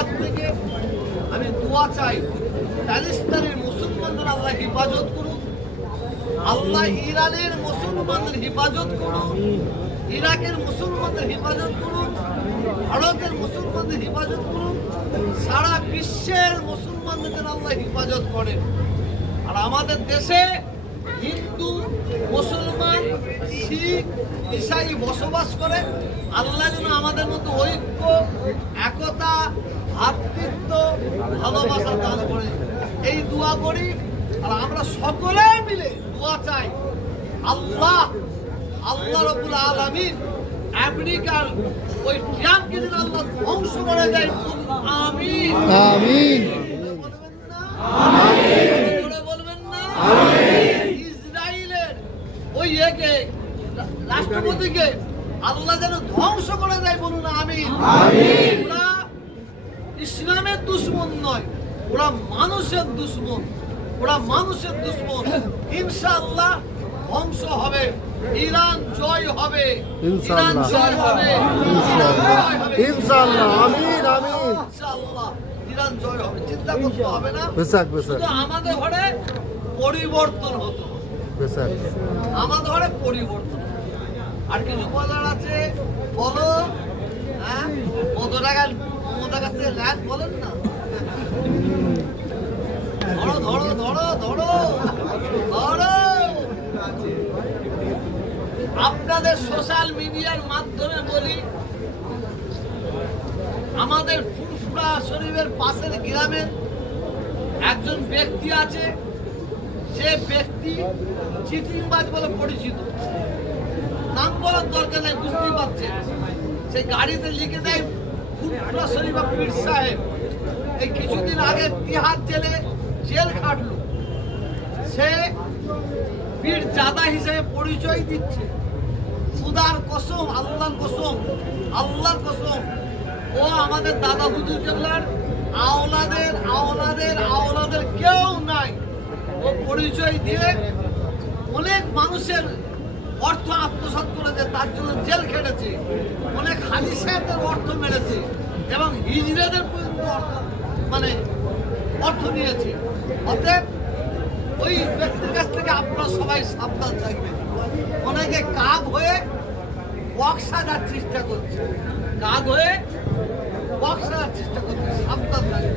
জায়গা থেকে আমি দোয়া চাই, প্যালেস্তাইনের মুসলমানদের আল্লাহ হেফাজত করুন, আল্লাহ ইরানের মুসলমানদের হেফাজত করুন, ইরাকের মুসলমানদের হেফাজত করুন, ভারতের মুসলমানদের হেফাজত করুন, সারা বিশ্বের মুসলমানদের যেন আল্লাহ হেফাজত করেন। আর আমাদের দেশে হিন্দু, মুসলমান, শিখ, ঈসাই বসবাস করে। আল্লাহ যেন আমাদের মধ্যে ঐক্য, একতা, ভ্রাতৃত্ব, ভালোবাসা দান করে, এই দোয়া করি। আর আমরা সকলে মিলে দোয়া চাই, আল্লাহ রাব্বুল আলামিন আমেরিকার ওই ট্রাম্পকে যেন আল্লাহ ধ্বংস করে দেয়। আমিন আমিন। বলবেন না আমিন? বলবেন না আমিন? ইসরায়েলের ওই রাষ্ট্রপতিকে আল্লাহ যেন ধ্বংস করে দেয়, বলুন আমিন আমিন। ওরা ইসলামের দুশমন নয়, ওরা মানুষের দুশমন, ওরা মানুষের দুশমন। ইনশাআল্লাহ ধ্বংস হবে, ইরান জয় হবে, ইরান জয় হবে, ইনশাআল্লাহ আমিন আমিন। ইনশাআল্লাহ ইরান জয় হবে, চিন্তা করতে হবে না। শুধু আমাদের ঘরে পরিবর্তন হতো, আমাদের ঘরে পরিবর্তন। আর কিছু বলার আছে বলো? হ্যাঁ, কত টাকা মমতার কাছ থেকে ল্যান্ড বলেন না? ধরো ধরো ধরো ধরো ধরো। আপনাদের সোশ্যাল মিডিয়ার মাধ্যমে বলি, আমাদের ফুরফুরা শরীফের পাশের গ্রামের একজন ব্যক্তি আছে, যে ব্যক্তি চিটিংবাজ বলে পরিচিত, নাম বলার দরকার নেই, বুঝতেই পারছেন। সে গাড়িতে লিখে দেয় ফুরফুরা শরীফ পীর সাহেব। এই কিছুদিন আগে তিহার জেল খাটলো। সে পীর জাদা হিসেবে পরিচয় দিচ্ছে। খুদার কসম, আল্লাহর কসম, আল্লাহর কসম, ও আমাদের দাদা হুজুর কেবলার আওলাদের আওলাদের আওলাদের কেউ নাই। ও পরিচয় দিয়ে অনেক মানুষের অর্থ আত্মসাৎ করেছে, তার জন্য জেল খেটেছে। অনেক হাজি সাহেবদের অর্থ মেরেছে এবং হিজড়াদের পর্যন্ত অর্থ নিয়েছে। অতএব ওই ব্যক্তির কাছ থেকে আপনারা সবাই সাবধান থাকবেন। অনেকে কাক হয়ে বক্স সাজার চেষ্টা করছে, কাক হয়ে বক্স সাজার চেষ্টা করছে, সাবধান থাকবেন।